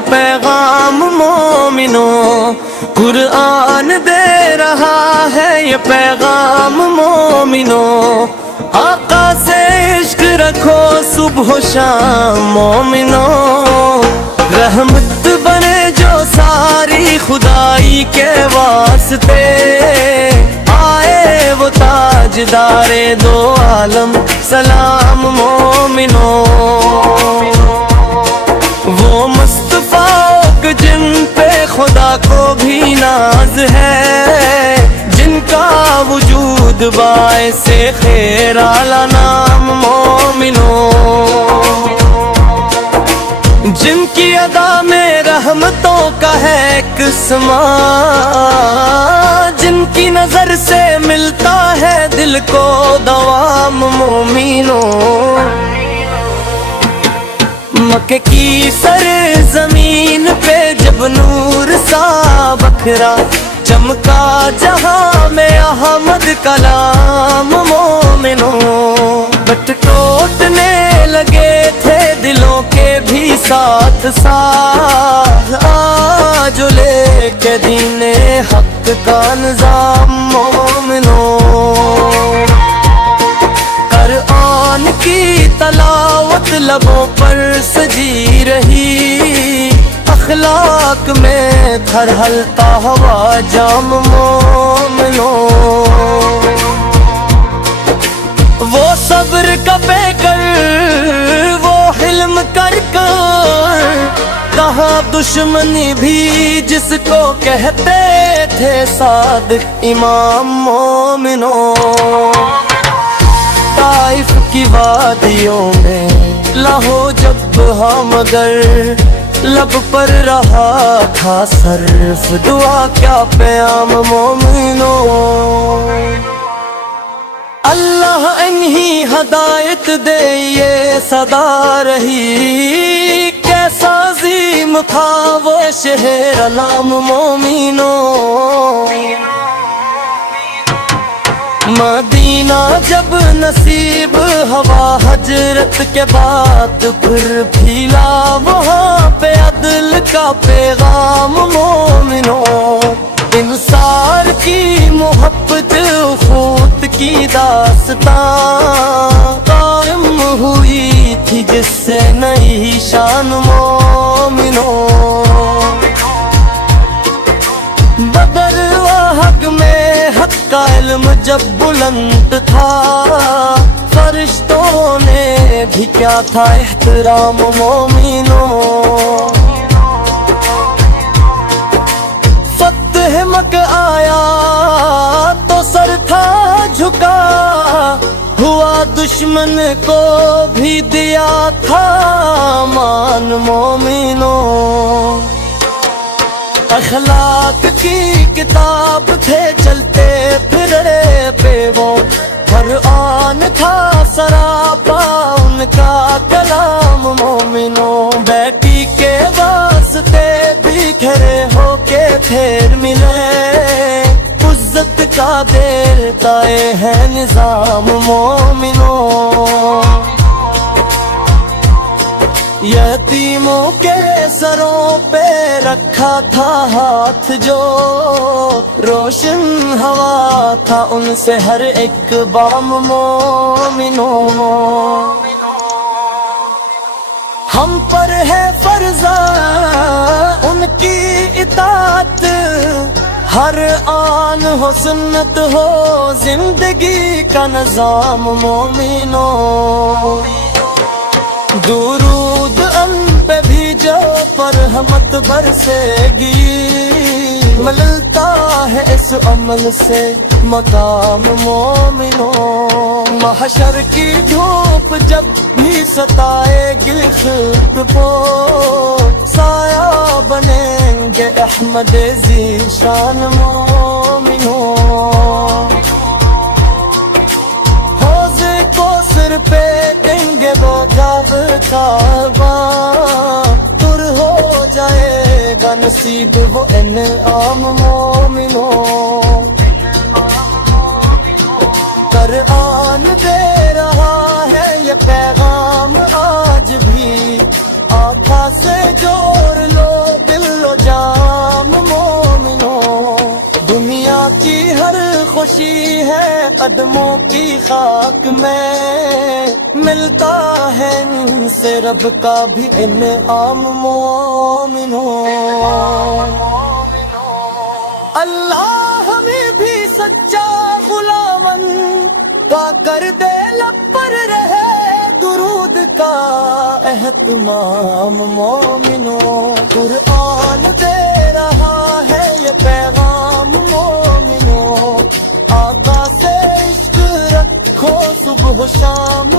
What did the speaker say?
یہ پیغام مومنوں، قرآن دے رہا ہے یہ پیغام مومنوں، آقا سے عشق رکھو صبح و شام مومنوں، رحمت بنے جو ساری خدائی کے واسطے، آئے وہ تاجدار دو عالم سلام مومنوں، وہ مصطفیٰ جن پہ خدا کو بھی ناز ہے، جن کا وجود باعث خیر اعلی نام مومنوں، جن کی ادا میں رحمتوں کا ہے قسمہ، جن کی نظر سے ملتا ہے دل کو دوام مومنوں، مکہ کی سر زمین پہ جب نور سا بکھرا، چمکا جہاں میں احمد کلام مومنوں، بٹ ٹوٹنے لگے تھے دلوں کے بھی ساتھ ساتھ، آج لے کے دین حق کا نظام مومنوں، قرآن کی تلاوت لبوں پر سجی رہی، اخلاق میں تھر ہلتا ہوا جام مومنوں، وہ صبر کا پیکر وہ حلم کر کر، کہاں دشمنی بھی جس کو کہتے تھے صادق امام مومنوں، طائف کی وادیوں میں لہو جب ہم مگر، لب پر رہا تھا صرف دعا کیا پیام مومنوں، اللہ انہی ہدایت دے یہ صدا رہی، کیسا عظیم تھا وہ شہر علام مومنوں، مدینہ جب نصیب ہوا ہجرت کے بعد، پھر پھیلا وہاں پہ عدل کا پیغام مومنوں، انصار کی محبت اخوت کی داستان قائم ہوئی تھی جس سے نئی شان مومنوں، بدر واحق میں حق کا علم جب بلند تھا، فرشتوں نے بھی کیا تھا احترام مومنوں، فتح مکہ آیا تو سر تھا جھکا، ہوا دشمن کو بھی دیا تھا مان مومنوں، اخلاق کی کتاب تھے چلتے پھرے پہ وہ، قرآن تھا سراپا ان کا کلام مومنوں، بیٹی کے واسطے بکھرے ہو کے پھر ملے، عزت کا دیتا ہے نظام مومنوں، یتیموں کے سروں پہ رکھا تھا ہاتھ جو، روشن ہوا تھا ان سے ہر ایک بام مومنوں، ہم پر ہے فرض ان کی اطاعت، ہر آن ہو سنت ہو زندگی کا نظام مومنوں، درود ان پہ بھی جو پر رحمت برسے گی، ملتا ہے اس عمل سے مقام مومنوں، محشر کی دھوپ جب بھی ستائے گی خلق کو، سایہ بنیں گے احمد ذیشان مومنوں، حوض کوثر پہ دیں گے وہ جاب کعبہ، دور ہو جائے گا نصیب وہ انعام مومنوں، قرآن دے رہا ہے یہ پیغام آج بھی، آقا سے جوڑ لو بچی ہے قدموں کی خاک میں، ملتا ہے ان سے رب کا بھی انعام مومنوں۔ اللہ ہمیں بھی سچا غلامن کا کر دے، لب پر رہے درود کا اہتمام مومنوں۔ قرآن دے رہا ہے یہ پیغام مومنوں، آقا سے عشق رکھو صبح و شام